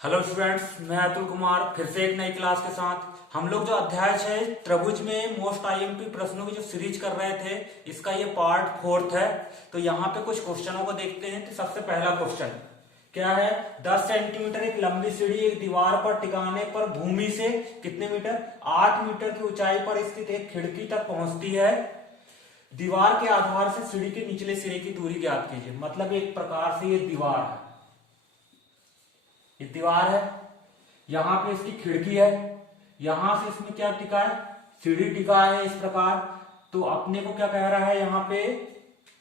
Hello students, मैं अतुल कुमार फिर से एक नई क्लास के साथ। हम लोग जो अध्याय 6 त्रिभुज में मोस्ट आईएमपी प्रश्नों की जो सीरीज कर रहे थे, इसका ये पार्ट 4 है। तो यहाँ पे कुछ क्वेश्चनों को देखते हैं। तो सबसे पहला क्वेश्चन क्या है? 10 सेंटीमीटर एक लंबी सीढ़ी एक दीवार पर टिकाने पर भूमि से कितने मीटर? 8 मीटर की ऊंचाई पर स्थित एक खिड़की तक पहुंचती है। दीवार के आधार से सीढ़ी के निचले सिरे की दूरी ज्ञात कीजिए। मतलब एक प्रकार से ये दीवार है, ये दीवार है, यहां पे इसकी खिड़की है, यहां से इसमें क्या टिका है? सीढ़ी टिका है इस प्रकार। तो अपने को क्या कह रहा है यहाँ पे?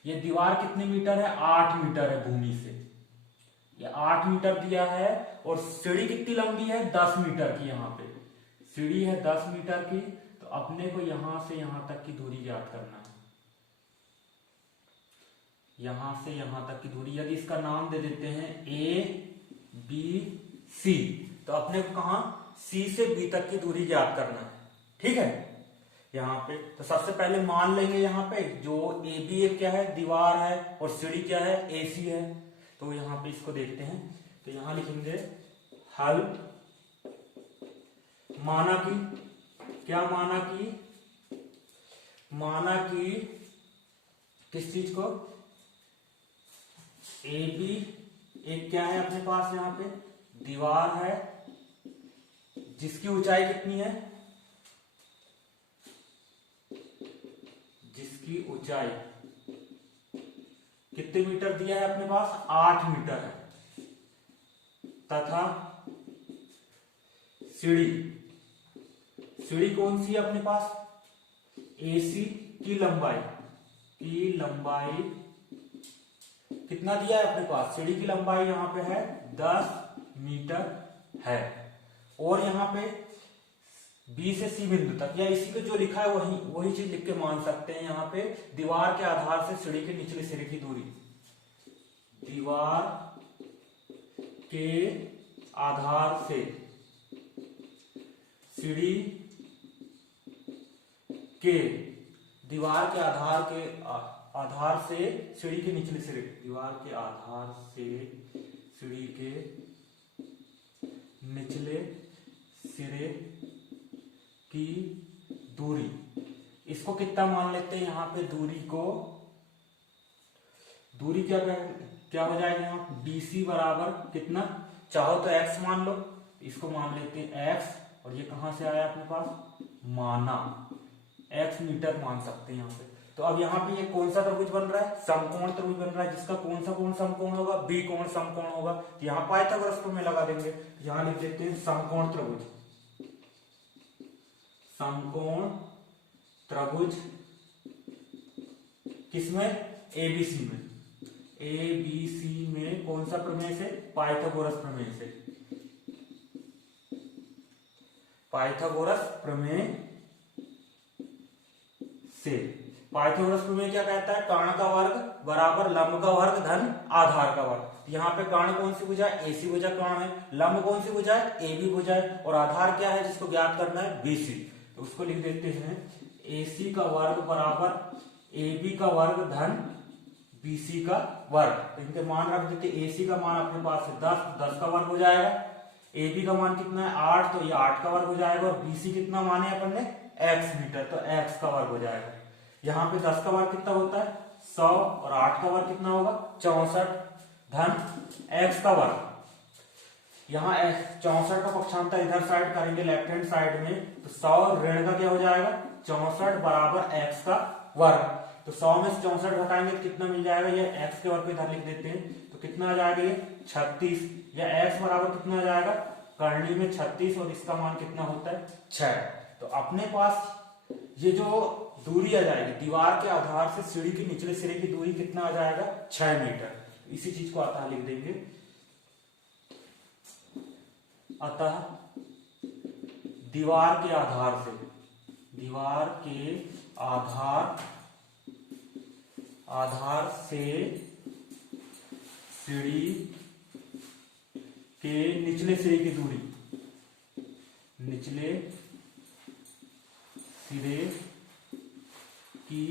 ये दीवार कितने मीटर है? 8 मीटर है भूमि से। ये 8 मीटर दिया है और सीढ़ी कितनी लंबी है? 10 मीटर की। यहाँ पे सीढ़ी है 10 मीटर की। तो अपने को यहां से यहां तक की दूरी ज्ञात करना है। यहां से यहां तक की दूरी, यदि इसका नाम दे देते हैं ए बी सी, तो अपने को कहा सी से बी तक की दूरी ज्ञात करना है। ठीक है, यहाँ पे तो सबसे पहले मान लेंगे यहाँ पे जो ए बी एक क्या है? दीवार है, और सीढ़ी क्या है? ए सी है। तो यहाँ पे इसको देखते हैं। तो यहां लिखेंगे हल। माना कि क्या? माना कि किस चीज को? ए बी एक क्या है अपने पास? यहाँ पे दीवार है जिसकी ऊंचाई कितनी है? जिसकी ऊंचाई कितने मीटर दिया है अपने पास? 8 मीटर है। तथा सीढ़ी कौन सी है अपने पास? एसी की लंबाई कितना दिया है अपने पास? सीढ़ी की लंबाई यहाँ पे है 10 मीटर है। और यहाँ पे बी से सी बिंदु तक, या इसी पे जो लिखा है वही चीज लिख के मान सकते हैं। यहाँ पे दीवार के आधार से सीढ़ी के निचले सिरे की दूरी, दीवार के आधार से सीढ़ी के, दीवार के आधार से सीढ़ी के निचले सिरे, दीवार के आधार से सीढ़ी के निचले सिरे की दूरी, इसको कितना मान लेते हैं यहाँ पे? दूरी क्या हो जाएगा यहाँ? BC बराबर कितना? चाहो तो x मान लो, इसको मान लेते हैं x। और ये कहां से आया अपने पास? माना x मीटर मान सकते हैं यहाँ पे। तो अब यहाँ पे ये कौन सा त्रिभुज बन रहा है? समकोण त्रिभुज बन रहा है, जिसका कौन सा कोण समकोण होगा? बी कोण समकोण होगा। तो यहाँ पाइथागोरस प्रमेय लगा देंगे। यहाँ लिख देते हैं समकोण त्रिभुज। समकोण त्रिभुज किसमें? एबीसी में। एबीसी में कौन सा प्रमेय से? पाइथागोरस प्रमेय से। पाइथागोरस प्रमेय से। पाइथागोरस प्रमेय क्या कहता है? कर्ण का वर्ग बराबर लंब का वर्ग धन आधार का वर्ग। यहाँ पे कर्ण कौन सी भुजा? एसी भुजा कर्ण है। लंब कौन सी भुजा है? एबी भुजा है। और आधार क्या है जिसको ज्ञात करना है? बीसी। तो उसको लिख देते हैं एसी का वर्ग बराबर एबी का वर्ग धन बीसी का वर्ग। तो इनके मान रख देते। एसी का मान अपने पास है 10 का वर्ग हो जाएगा। एबी का मान कितना है? 8, तो ये 8 का वर्ग हो जाएगा। और बीसी कितना माने अपन ने? x मीटर, तो x का वर्ग हो जाएगा। यहाँ पे 10 का वर्ग कितना होता है? 100। और 8 का वर्ग कितना होगा? 64 धन x का वर्ग। यहाँ 64 का पक्षांतर इधर साइड करेंगे, लेफ्ट हैंड साइड में। तो 100 ऋण का क्या हो जाएगा? 64 बराबर x का वर्ग। तो 100 में से 64 घटाएंगे तो कितना मिल जाएगा? ये x के वर्ग को इधर लिख देते हैं। तो कितना आ जाएगा? ये 36। या x बराबर कितना आ जाएगा? करनी में 36, और इसका मान कितना होता है? 6। तो अपने पास ये जो दूरी आ जाएगी, दीवार के आधार से सीढ़ी के निचले सिरे की दूरी कितना आ जाएगा? 6 मीटर। इसी चीज को अतः लिख देंगे। अतः दीवार के आधार से सीढ़ी के निचले सिरे की दूरी, निचले सिरे की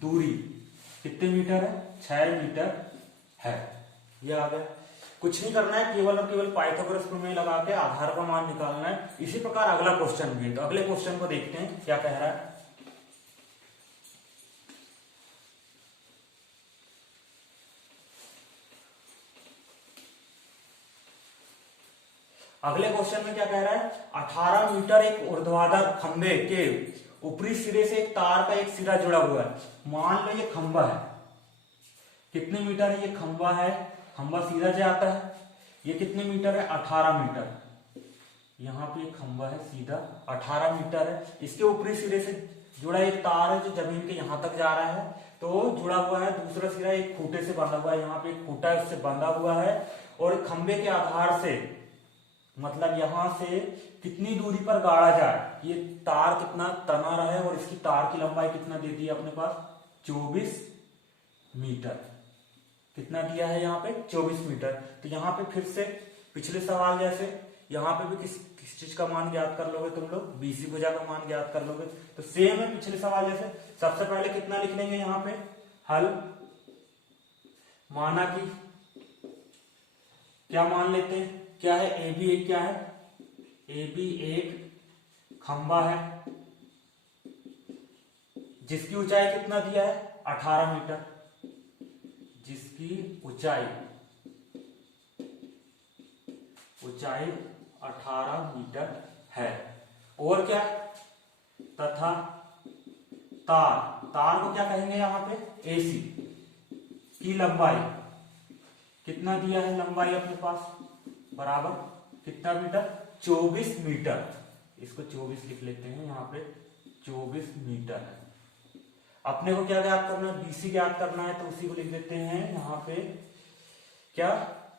दूरी कितने मीटर है? 6 मीटर है। ये आ गया। कुछ नहीं करना है, केवल और केवल पाइथागोरस प्रमेय लगा के आधार का मान निकालना है। इसी प्रकार अगला क्वेश्चन भी है, तो अगले क्वेश्चन को देखते हैं क्या कह रहा है। अगले क्वेश्चन में क्या कह रहा है, 18 मीटर एक ऊर्ध्वाधर खंबे के ऊपरी सिरे से एक तार का एक सिरा जुड़ा हुआ है। मान लो ये खंबा है, कितने मीटर है ये खंबा है, खंबा सीधा जाता है, ये कितने मीटर है 18 मीटर। यहाँ पे खंबा है सीधा 18 मीटर है, इसके ऊपरी सिरे से जुड़ा एक तार है जो जमीन के यहां तक जा रहा है, तो जुड़ा हुआ है। दूसरा सिरा एक खूंटे से बांधा हुआ है, यहाँ पे एक खूंटा है उससे बांधा हुआ है, और खंबे के आधार से मतलब यहां से कितनी दूरी पर गाड़ा जाए, ये तार कितना तना रहा है, और इसकी तार की लंबाई कितना दे दी अपने पास 24 मीटर। कितना दिया है यहाँ पे 24 मीटर। तो यहाँ पे फिर से पिछले सवाल जैसे यहाँ पे भी किस चीज का मान ज्ञात कर लोगे तुम लोग, बीसी भुजा का मान ज्ञात कर लोगे। तो सेम है पिछले सवाल जैसे, सबसे पहले कितना लिख लेंगे यहाँ पे हल, माना कि क्या मान लेते हैं, क्या है ए बी एक, क्या है ए बी एक खंबा है जिसकी ऊंचाई कितना दिया है 18 मीटर, जिसकी ऊंचाई 18 मीटर है। और क्या, तथा तार को क्या कहेंगे यहाँ पे एसी की लंबाई कितना दिया है, लंबाई अपने पास बराबर कितना मीटर 24 मीटर। इसको 24 लिख लेते हैं, यहाँ पे 24 मीटर है। अपने को क्या ज्ञात करना है, बीसी ज्ञात करना है, तो उसी को लिख देते हैं यहाँ पे क्या,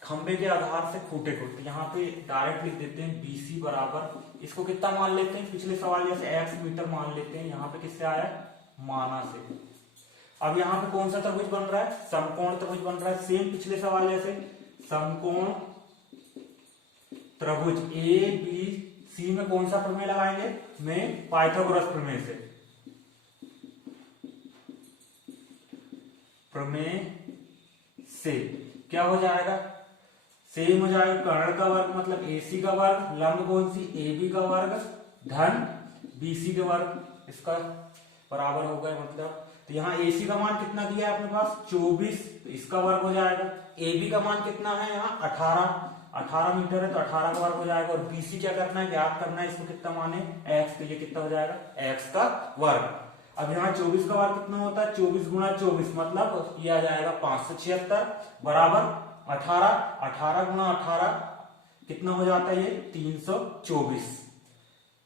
खंबे के आधार से खूंटे को, तो यहाँ पे डायरेक्ट लिख देते हैं बीसी बराबर, इसको कितना मान लेते हैं, पिछले सवाल जैसे एक्स मीटर मान लेते हैं, यहाँ पे किससे आया माना से। अब यहाँ पे कौन सा त्रिभुज बन रहा है, समकोण त्रिभुज बन रहा है, सेम पिछले सवाल जैसे समकोण त्रिभुज ए बी सी में कौन सा प्रमेय लगाएंगे, में पाइथागोरस प्रमेय से, प्रमेय से क्या हो जाएगा, सेम हो जाएगा, कर्ण का वर्ग मतलब एसी का वर्ग, लंब कौन सी ए बी का वर्ग धन बीसी का वर्ग, इसका बराबर हो गया मतलब। तो यहाँ एसी का मान कितना दिया है अपने पास 24, तो इसका वर्ग हो जाएगा। ए बी का मान कितना है यहाँ 18 मीटर है, तो 18 का वर्ग हो जाएगा। और बीसी क्या करना है, ज्ञात करना है, इसको कितना माने एक्स, तो ये कितना हो जाएगा एक्स का वर्ग। अब यहाँ 24 का वर्ग कितना होता है, 24 गुणा 24 मतलब ये आ जाएगा 576 बराबर 18 गुणा 18 कितना हो जाता है ये 324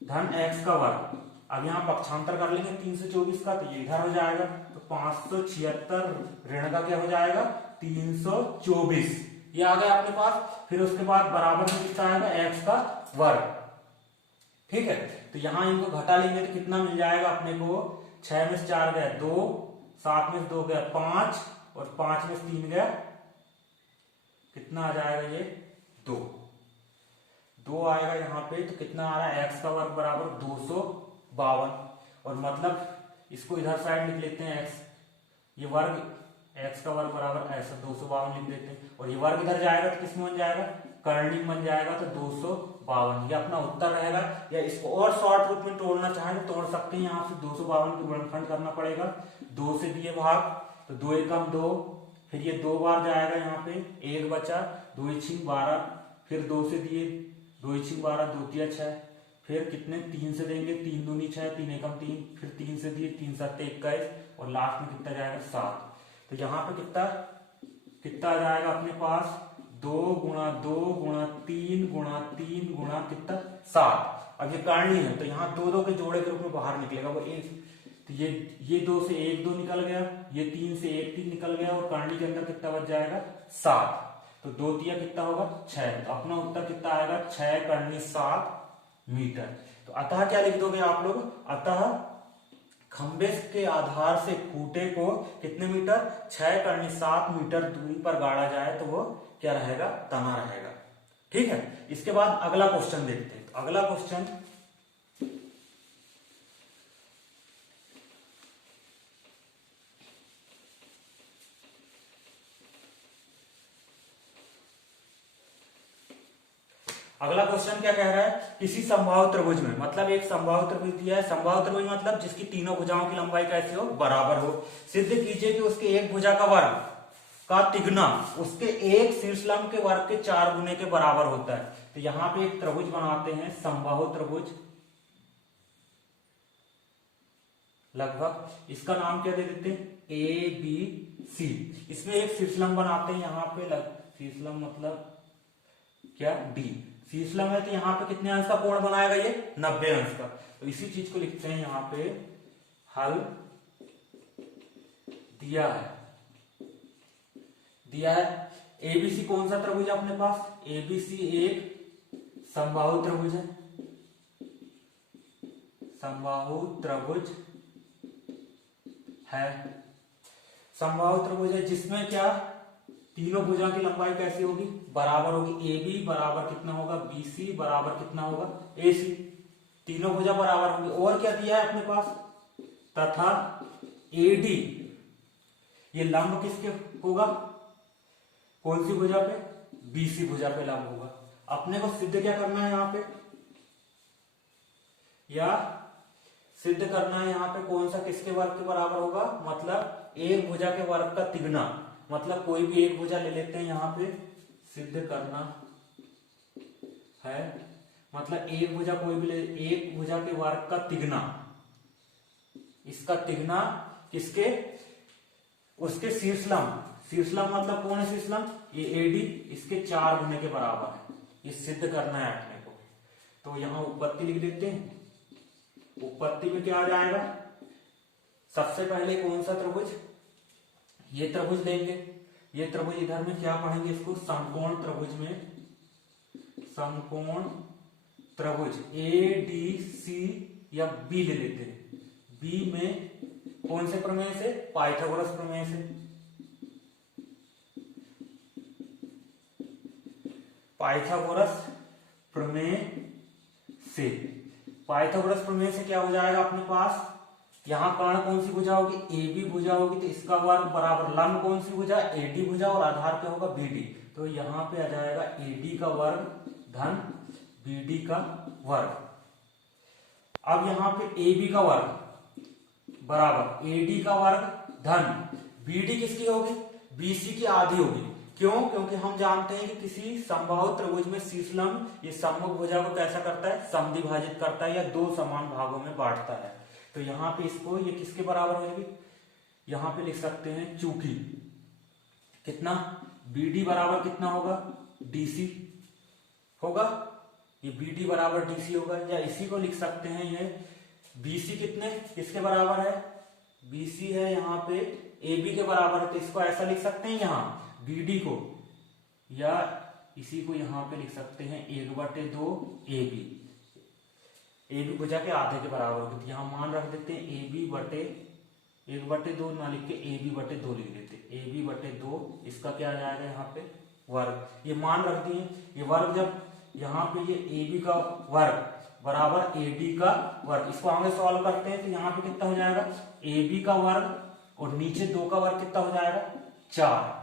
धन एक्स का वर्ग। अब यहाँ पक्षांतर कर लेंगे 324 का, तो ये इधर हो जाएगा, तो 576 ऋण का क्या हो जाएगा 324, ये आ गया आपके पास। फिर उसके बाद बराबर में कितना आएगा एक्स का वर्ग, ठीक है। तो यहाँ इनको घटा लेंगे तो कितना मिल जाएगा अपने को, 6 में से 4 गया 2, 7 में से 2 गया 5, और 5 में से 3 गया कितना आ जाएगा ये 2 आएगा यहाँ पे। तो कितना आ रहा है एक्स का वर्ग बराबर 252, और मतलब इसको इधर साइड लिख लेते हैं एक्स, ये वर्ग एक्स का वर्ग बराबर ऐसा 252 लिख देते हैं, और ये वर्ग इधर जाएगा तो किसमें बन जाएगा कर्णिक बन जाएगा, तो 252 ये अपना उत्तर रहेगा। या इसको और शॉर्ट रूप में तोड़ना चाहें तो तोड़ सकते हैं, यहाँ से 252 को गुणनखंड करना पड़ेगा, 2 से दिए भाग, तो 2 एकम 2, फिर ये 2 बार जाएगा यहाँ पे 1 बचा, 2 छिंग 12, फिर 2 से दिए 2 छिंग 12, 2 तिया 6, फिर कितने 3 से देंगे 3 दूनी 6, 3 एकम 3, फिर 3 से दिए 3 7 21, और लास्ट में कितना जाएगा 7। तो यहाँ पे कितना आ जाएगा अपने पास 2 गुणा 2 गुणा 3 गुणा 3 गुणा कितना 7। अब ये करनी है तो यहाँ 2 के जोड़े के रूप में बाहर निकलेगा वो 1, तो ये 2 से 1 2 निकल गया, ये 3 से 1 3 निकल गया, और करनी के अंदर कितना बच जाएगा 7, तो 2 तिया कितना होगा 6। तो अपना उत्तर कितना आएगा 6 करनी 7 मीटर। तो अतः क्या लिख दोगे आप लोग, अतः खंबे के आधार से खूंटे को कितने मीटर 6 करनी 7 मीटर दूरी पर गाड़ा जाए तो वो क्या रहेगा तना रहेगा, ठीक है। इसके बाद अगला क्वेश्चन देखते हैं। तो अगला क्वेश्चन अगला क्वेश्चन क्या कह रहा है, किसी समबाहु त्रिभुज में, मतलब एक समबाहु त्रिभुज दिया है, समबाहु त्रिभुज मतलब जिसकी तीनों भुजाओं की लंबाई कैसी हो, बराबर हो। सिद्ध कीजिए कि उसके एक भुजा का वर्ग का तिगुना उसके एक शीर्षलंब के वर्ग के 4 गुने के बराबर होता है। तो यहाँ पे एक त्रिभुज बनाते हैं, समबाहु त्रिभुज, लगभग इसका नाम क्या दे देते हैं, ए बी सी। इसमें एक शीर्षलंब बनाते हैं, यहाँ पे शीर्षलंब मतलब क्या, डी। शीर्षलंब है तो यहाँ पे कितने अंश का कोण बनाएगा, ये 90 अंश का। तो इसी चीज को लिखते हैं यहाँ पे, हल दिया है। एबीसी कौन सा त्रिभुज है अपने पास, एबीसी एक समबाहु त्रिभुज है, समबाहु त्रिभुज है, समबाहु त्रिभुज है जिसमें क्या, तीनों भुजा की लंबाई कैसी होगी, बराबर होगी। ए बी बराबर कितना होगा, बी सी बराबर कितना होगा, ए सी। तीनों भुजा बराबर होंगी। और क्या दिया है अपने पास, तथा ए डी, ये लंब किसके होगा, कौन सी भुजा पे, बी सी भुजा पे लंब होगा। अपने को सिद्ध क्या करना है यहाँ पे, या सिद्ध करना है यहाँ पे कौन सा किसके वर्ग के बराबर होगा, मतलब एक भुजा के वर्ग का तिगुना, मतलब कोई भी एक भुजा ले लेते हैं यहाँ पे, सिद्ध करना है, मतलब एक भुजा कोई भी ले, एक भुजा के वर्ग का तिगुना, इसका तिगुना किसके, उसके शीर्षलंब, शीर्षलंब मतलब कौन है शीर्षलंब, ये एडी, इसके 4 गुने के बराबर है। ये सिद्ध करना है अपने को। तो यहाँ उत्पत्ति लिख देते हैं, उत्पत्ति में क्या आ जाएगा, सबसे पहले कौन सा त्रिभुज, ये त्रिभुज लेंगे। ये त्रिभुज इधर में क्या पढ़ेंगे, इसको समकोण त्रिभुज में, समकोण त्रिभुज ए डी सी या बी ले लेते हैं। बी में कौन से प्रमेय से, पाइथागोरस प्रमेय से। पाइथागोरस प्रमेय से, पाइथागोरस प्रमेय से क्या हो जाएगा अपने पास, यहां कर्ण कौन सी भुजा होगी, ए बी भुजा होगी, तो इसका वर्ग बराबर लंब कौन सी भुजा, एडी भुजा, और आधार क्या होगा, बीडी। तो यहां पे आ जाएगा एडी का वर्ग धन बीडी का वर्ग। अब यहां पे ए बी का वर्ग बराबर एडी का वर्ग धन बीडी किसकी होगी, बीसी की आधी होगी। क्यों, क्योंकि हम जानते हैं कि किसी समबाहु त्रिभुज में शीर्षलंब ये सम्मुख भुजा को कैसा करता है, समद्विभाजित करता है या 2 समान भागों में बांटता है। तो यहाँ पे इसको ये किसके बराबर होगी, यहाँ पे लिख सकते हैं चूंकि कितना, बीडी बराबर कितना होगा, डीसी होगा, ये बीडी बराबर डीसी होगा। या इसी को लिख सकते हैं, ये बीसी कितने किसके बराबर है, बीसी है यहाँ पे एबी के बराबर है, तो इसको ऐसा लिख सकते हैं यहाँ बीडी को, या इसी को यहाँ पे लिख सकते हैं 1/2 एबी, एबी भुजा के आधे के बराबर होगी। तो यहाँ मान रख देते हैं एबी बटे 1/2 ना लिख के AB/2 लिख देते, AB/2, इसका क्या आ जाएगा यहाँ पे वर्ग। ये मान रख दिए, ये वर्ग जब यहाँ पे ये AB का वर्ग बराबर AD का वर्ग, इसको आगे सॉल्व करते हैं तो यहाँ पे कितना हो जाएगा, AB का वर्ग और नीचे 2 का वर्ग कितना हो जाएगा, 4।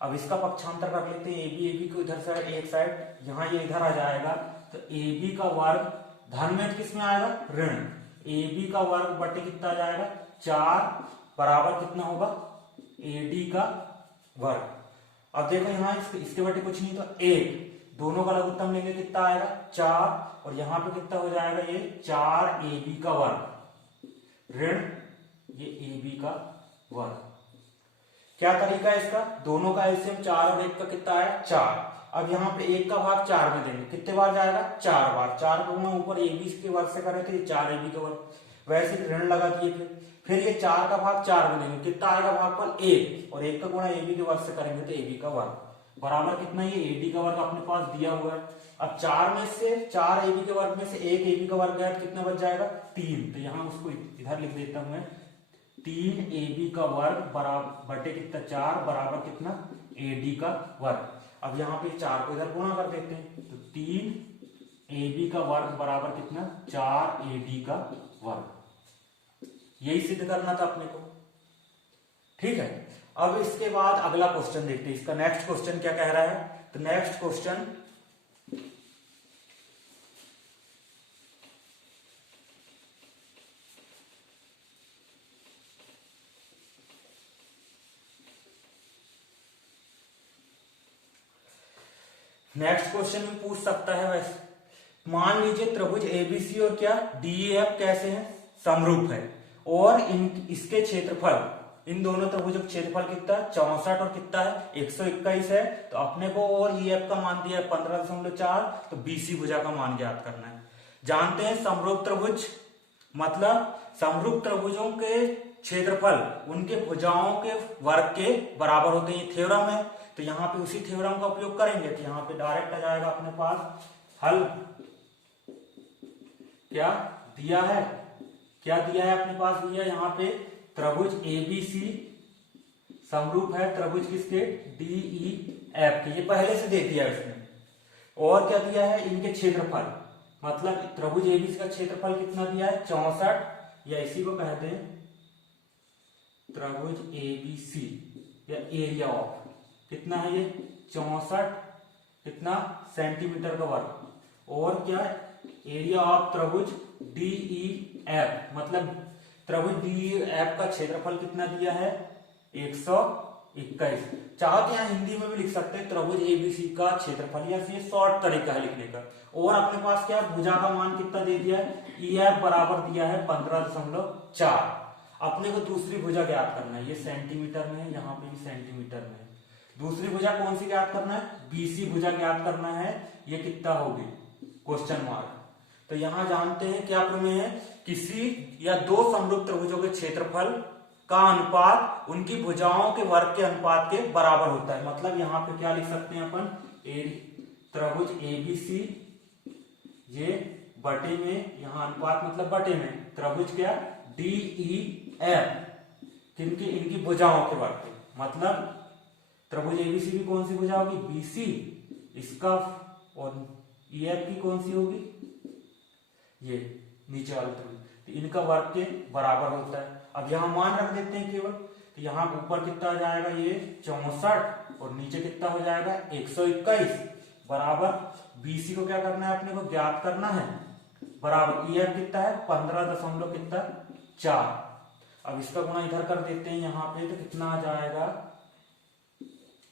अब इसका पक्षांतर कर लेते हैं, AB को इधर से एक साइड, यहाँ ये इधर आ जाएगा, तो AB का वर्ग धन में किस में आएगा, ऋण, AB का वर्ग बटे कितना आ जाएगा, 4 बराबर कितना होगा, AD का वर्ग। अब देखो यहाँ इसके बटे कुछ नहीं, तो 1, दोनों का लघुत्तम लेंगे कितना आएगा, 4, और यहाँ पे कितना हो जाएगा, ये 4AB का वर्ग ऋण ये AB का वर्ग। क्या तरीका है इसका, दोनों का एलसीएम 4 और 1 का कितना आया, 4। अब यहाँ पे 1 का भाग 4 में देंगे, कितने बार जाएगा, 4 बार। 4 को मैं ऊपर AB के वर्ग से करें तो ये 4AB का वर्ग, वैसे ऋण लगा दिए। फिर ये 4 का भाग 4 में देंगे, कितना आएगा भागफल 1, और 1 का गुणा AB के वर्ग से करेंगे तो AB का वर्ग बराबर कितना, ये AD का वर्ग अपने पास दिया हुआ है। अब 4 में से 4 AB के वर्ग में से 1 AB का वर्ग गया, कितना बच जाएगा, 3। तो यहाँ उसको इधर लिख देता हूं मैं, 3AB का वर्ग बराबर बटे कितना, 4 बराबर कितना, AD का वर्ग। अब यहाँ पे 4 को इधर गुणा कर देते हैं, तो 3AB का वर्ग बराबर कितना, 4AD का वर्ग। यही सिद्ध करना था अपने को, ठीक है। अब इसके बाद अगला क्वेश्चन देखते हैं, इसका नेक्स्ट क्वेश्चन क्या कह रहा है। तो नेक्स्ट क्वेश्चन नेक्स्ट क्वेश्चन भी पूछ सकता है वैसे। मान लीजिए त्रिभुज एबीसी और क्या डीईएफ कैसे हैं, समरूप है, और इन इसके क्षेत्रफल, इन दोनों त्रिभुजों का क्षेत्रफल कितना है 64 और कितना है 121 है। तो अपने को और ईएफ का मान दिया है 15.4, तो बीसी भुजा का मान ज्ञात करना है। जानते हैं समरूप त्रिभुज मतलब समरूप त्रिभुजों के क्षेत्रफल उनके भुजाओं के वर्ग के बराबर होते हैं, थ्योरम है। तो यहाँ पे उसी थ्योरम का उपयोग करेंगे, तो यहाँ पे डायरेक्ट आ जाएगा अपने पास हल। क्या दिया है, क्या दिया है अपने पास भैया, यहाँ पे त्रिभुज एबीसी समरूप है त्रिभुज किसके डीईएफ के, ये पहले से दे दिया है इसने। और क्या दिया है, इनके क्षेत्रफल, मतलब त्रिभुज एबीसी का क्षेत्रफल कितना दिया है 64, या इसी को कहते हैं त्रिभुज एबीसी या एरिया ऑफ, कितना है ये 64 कितना सेंटीमीटर का वर्ग। और क्या एरिया ऑफ त्रिभुज डीईएफ, मतलब त्रिभुज डीईएफ का क्षेत्रफल कितना दिया है 121। चाहो तो यहाँ हिंदी में भी लिख सकते हैं त्रिभुज एबीसी का क्षेत्रफल, या ये शॉर्ट तरीका है लिखने का। और अपने पास क्या भुजा का मान कितना दे दिया है, ईएफ बराबर दिया है 15.4। अपने को दूसरी भुजा ज्ञात करना है, ये सेंटीमीटर में है, यहाँ पे भी सेंटीमीटर में है। दूसरी भुजा कौन सी ज्ञात करना है, बीसी भुजा ज्ञात करना है, ये कितना होगी क्वेश्चन मार्क। तो यहां जानते हैं क्या प्रमेय है, किसी या दो समरूप त्रिभुजों के क्षेत्रफल का अनुपात उनकी भुजाओं के वर्ग के अनुपात के बराबर होता है। मतलब यहाँ पे क्या लिख सकते हैं अपन, त्रिभुज एबीसी ये बटे में, यहाँ अनुपात मतलब बटे में, त्रिभुज क्या डीईएफ किनकी, इनकी भुजाओं के वर्ग के, मतलब त्रिभुज एबीसी की कौन सी भुजा होगी बीसी, इसका, और ईएफ की कौन सी होगी ये नीचे वाले त्रिभुज, तो इनका वर्ग के बराबर होता है। अब यहाँ मान रख देते हैं केवल, तो यहाँ ऊपर कितना आ जाएगा ये 64 और नीचे कितना हो जाएगा 121 बराबर बीसी को क्या करना है अपने को ज्ञात करना है, बराबर ईएफ कितना है 15.4। अब इसका गुणा इधर कर देते हैं यहाँ पे, तो कितना आ जाएगा,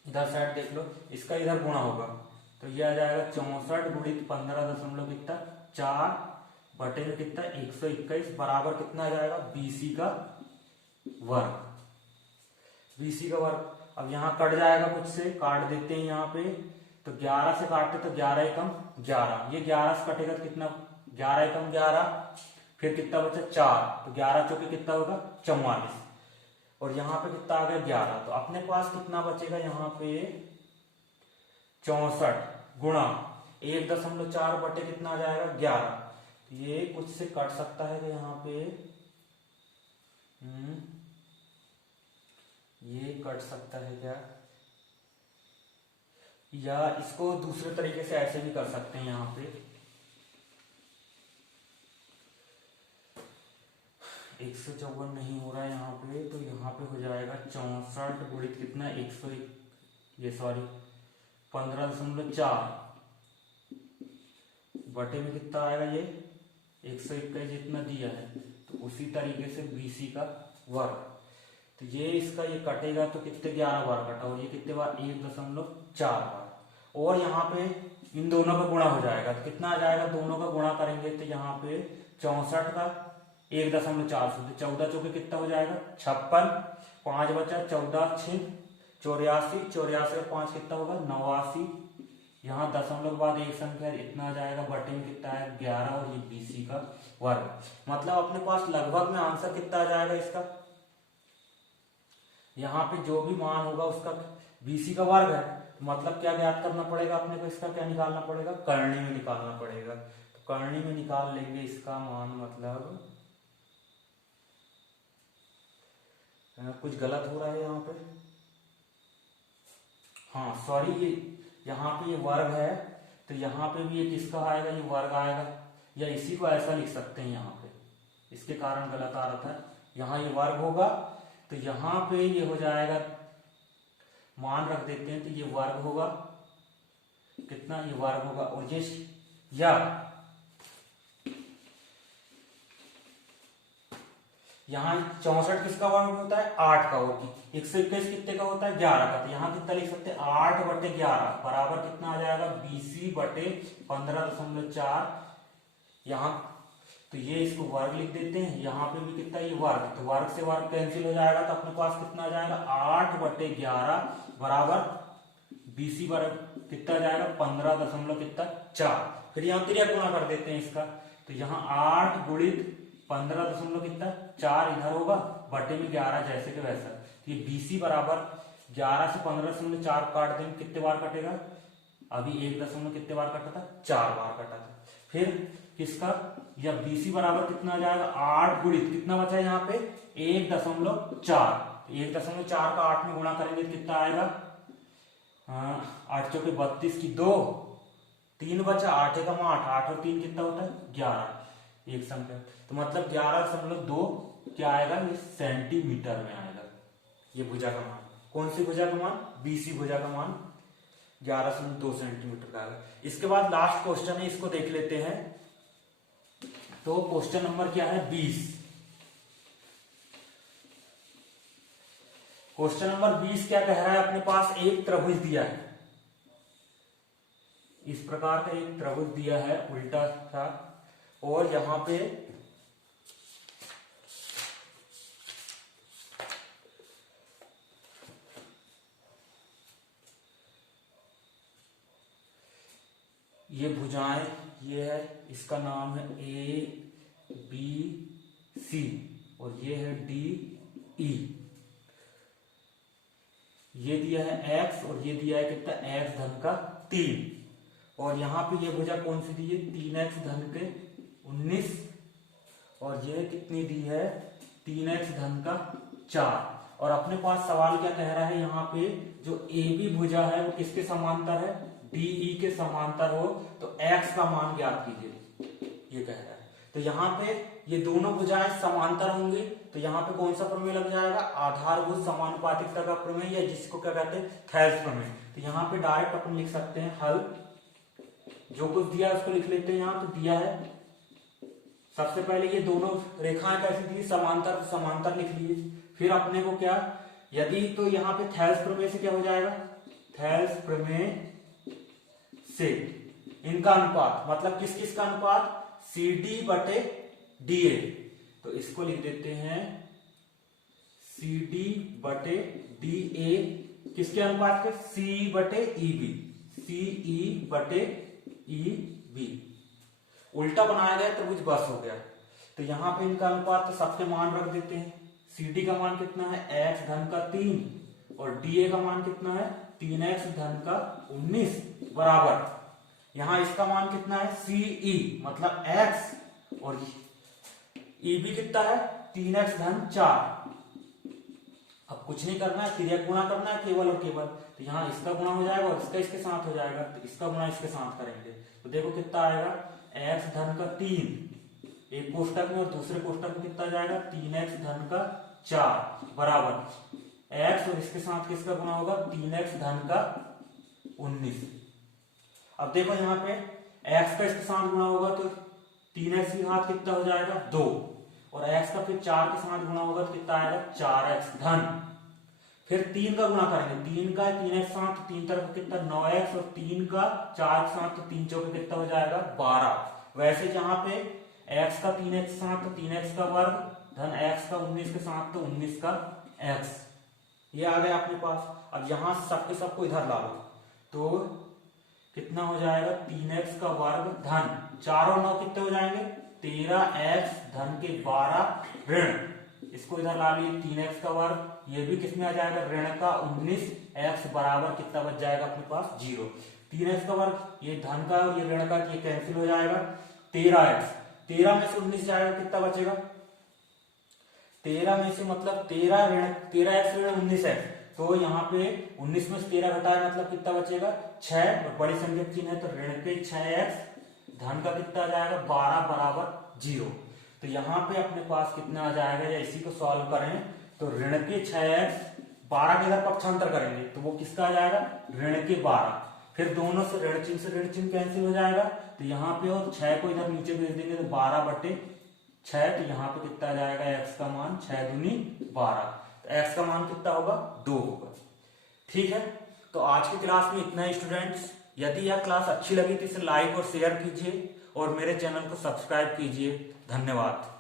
इधर साइड देख लो, इसका इधर गुणा होगा, तो ये आ जाएगा 64 गुणित 15.4 बटे में कितना 121 बराबर कितना आ जाएगा बीसी का वर्ग, बीसी का वर्ग। अब यहाँ कट जाएगा, कुछ से काट देते हैं यहाँ पे, तो 11 से काटते तो 11 एकम 11, ये 11 से कटेगा तो कितना 11 एकम 11, फिर कितना बचा 4, तो 11 चौके कितना होगा 44, और यहाँ पे कितना आ गया 11। तो अपने पास कितना बचेगा यहाँ पे 64 गुणा 1.4 बटे कितना आ जाएगा 11, ये कुछ से कट सकता है, तो यहाँ पे ये कट सकता है क्या, या इसको दूसरे तरीके से ऐसे भी कर सकते हैं, यहाँ पे 154 नहीं हो रहा है यहाँ पे, तो यहाँ पे हो जाएगा 64 गुणित कितना 15.4 बटे में कितना आएगा ये 121 जितना दिया है, तो उसी तरीके से बीसी का वर्ग, तो ये इसका ये कटेगा तो कितने 11 बार कटा, और ये कितने बार 1.4 बार, और यहाँ पे इन दोनों का गुणा हो जाएगा, तो कितना आ जाएगा, दोनों का गुणा करेंगे तो यहाँ पे 64 का 1.4 से 14 चौके कितना हो जाएगा 56, 5 बचा 14 6 84, 84 का 5 कितना होगा 89, यहाँ दशमलव के बाद एक संख्या इतना आ जाएगा, बटे में कितना है 11, और ये बीसी का वर्ग। मतलब अपने पास लगभग में आंसर कितना आ जाएगा इसका, यहाँ पे जो भी मान होगा उसका बीसी का वर्ग है, मतलब क्या ज्ञात करना पड़ेगा अपने को, इसका क्या निकालना पड़ेगा, करनी में निकालना पड़ेगा। तो करनी में निकाल लेंगे इसका मान, मतलब कुछ गलत हो रहा है यहाँ पे, हाँ सॉरी, ये यहाँ पे ये वर्ग है, तो यहाँ पे भी ये किसका आएगा, ये वर्ग आएगा, या इसी को ऐसा लिख सकते हैं यहाँ पे, इसके कारण गलत आ रहा था, यहाँ ये वर्ग होगा, तो यहाँ पे ये हो जाएगा, मान रख देते हैं, तो ये वर्ग होगा कितना, ये वर्ग होगा, और ये या यहाँ 64 किसका वर्ग होता है? 8 का। और 121 कितने का होता है? 11 का। तो यहाँ कितना लिख सकते हैं? 8/11 बराबर कितना आ जाएगा? BC/15.4। यहाँ तो ये इसको वर्ग लिख देते हैं, यहाँ पे भी कितना ये वर्ग, तो वर्ग से वर्ग कैंसिल हो जाएगा, तो अपने पास कितना आ जाएगा? 8/11 बराबर BC वर्ग कितना जाएगा? 15.4। फिर यहाँ क्रिया गुणा कर देते हैं इसका, तो यहाँ 8 गुणित 15.4 इधर होगा, बटे में 11 जैसे के वैसा। तो ये BC बराबर 11 से 15.4 काट देंगे, कितने बार कटेगा? अभी 1 दशमलव कितने बार कटा था? 4 बार कटा था। फिर किसका? या BC बराबर कितना आ जाएगा? 8 गुणित कितना बचा है यहाँ पे? 1.4। 1.4 का 8 में गुणा करेंगे तो कितना आएगा? 8 चौके 32 की 2, 3 बचा, 8 एकम 8, 8 और 3 कितना होता है? 11। एक संख्या, तो मतलब 11.2 क्या आएगा? ये सेंटीमीटर में आएगा। ये भुजा का मान, कौन सी भुजा का मान? BC भुजा का मान 11.2 सेंटीमीटर का आएगा। इसके बाद लास्ट क्वेश्चन है, इसको देख लेते हैं। तो क्वेश्चन नंबर क्या है? 20। क्वेश्चन नंबर 20 क्या कह रहा है? अपने पास एक त्रिभुज दिया है, इस प्रकार का एक त्रिभुज दिया है उल्टा था, और यहां पे ये भुजाएं, ये है, इसका नाम है ABC और ये है DE। ये दिया है x और ये दिया है कितना? x धन का 3। और यहाँ पे ये भुजा कौन सी दी है? 3x धन के 19। और ये कितनी दी है? 3x धन का 4। और अपने पास सवाल क्या कह रहा है? यहाँ पे जो AB भुजा है वो किसके समांतर है? DE के समांतर हो तो x का मान ज्ञात कीजिए, ये कह रहा है। तो यहाँ पे ये दोनों भुजाएं समांतर होंगी, तो यहाँ पे कौन सा प्रमेय लग जाएगा? आधारभूत समानुपातिकता का प्रमेय, या जिसको क्या कहते हैं? थेल्स प्रमेय। तो यहाँ पे डायरेक्ट अपन लिख सकते हैं हल, जो कुछ दिया है उसको लिख लेते हैं। यहाँ तो दिया है, सबसे पहले ये दोनों रेखाएं कैसी दी? समांतर, तो समांतर लिख लीजिए। फिर अपने को क्या, यदि तो यहाँ पे थेल्स प्रमेय से क्या हो जाएगा? थेल्स प्रमेय से इनका अनुपात, मतलब किस किस का अनुपात? CD/DA। तो इसको लिख देते हैं CD/DA किसके अनुपात के? CE/EB। CE/EB उल्टा बनाया गया तो कुछ बस हो गया। तो यहाँ पे इनका अनुपात तो सबके मान रख देते हैं। CD का मान कितना है? x धन का 3 और DA का मान कितना है? 3x धन का 19 बराबर, यहां इसका मान कितना है? CE मतलब x और EB कितना है? 3x धन 4। अब कुछ नहीं करना है, क्रिया गुणा करना है केवल और केवल। तो यहाँ इसका गुणा हो जाएगा और इसका इसके साथ हो जाएगा, तो इसका गुणा इसके साथ करेंगे तो देखो कितना आएगा? x धन का 3 एक कोष्टक में और दूसरे कोष्टक में कितना जाएगा? 3x धन का 4 बराबर x और इसके साथ किसका गुणा होगा? 3x धन का 19। अब देखो यहाँ पे x का इसके साथ गुणा होगा तो 3x के साथ कितना हो जाएगा? 2, और x का फिर 4 के साथ गुणा होगा तो कितना आएगा? 4x धन। फिर 3 का गुणा करेंगे, 3 का 3x साथ 3 तरफ कितना? 9x, और 3 का 4 के साथ तो 3 चौके कितना हो जाएगा? 12। वैसे जहां पे x का 3x के साथ तो 3x का वर्ग धन x का 19 के साथ तो 19 का x, ये आ गया अपने पास। अब यहां सबके सबको इधर ला लो तो कितना हो जाएगा? 3x का वर्ग धन 4 और 9 कितने हो जाएंगे? 13x धन के 12 ऋण, इसको इधर ला लिए 3x का वर्ग, ये भी किसमें आ जाएगा? ऋण का 19x बराबर कितना बच जाएगा अपने पास? 0। 3x का वर्ग, ये धन का और ये ऋण का, ये कैंसिल हो जाएगा। 13x, 13 में से 19 जाएगा कितना बचेगा? 13 में से मतलब 13x ऋण 19x, तो यहाँ पे 19 में से 13 घटाए मतलब कितना बचेगा? 6, और बड़ी संख्या चिन्ह है तो ऋण के 6x धन का कितना आ जाएगा? 12 बराबर 0। तो यहाँ पे अपने पास कितना आ जाएगा? या इसी को सॉल्व करें तो ऋण के 6x, 12 के इधर पक्षांतर करेंगे तो वो किसका आ जाएगा? ऋण के 12। फिर दोनों से ऋण चिन्ह कैंसिल हो जाएगा, तो यहाँ पे और 6 को इधर नीचे भेज देंगे तो 12/6 6, तो यहाँ पे कितना जाएगा x का मान, 6 दूनी 12, तो x का मान कितना होगा, 2 होगा। ठीक है, तो आज की क्लास में इतना ही स्टूडेंट्स। यदि यह क्लास अच्छी लगी तो इसे लाइक और शेयर कीजिए और मेरे चैनल को सब्सक्राइब कीजिए। धन्यवाद।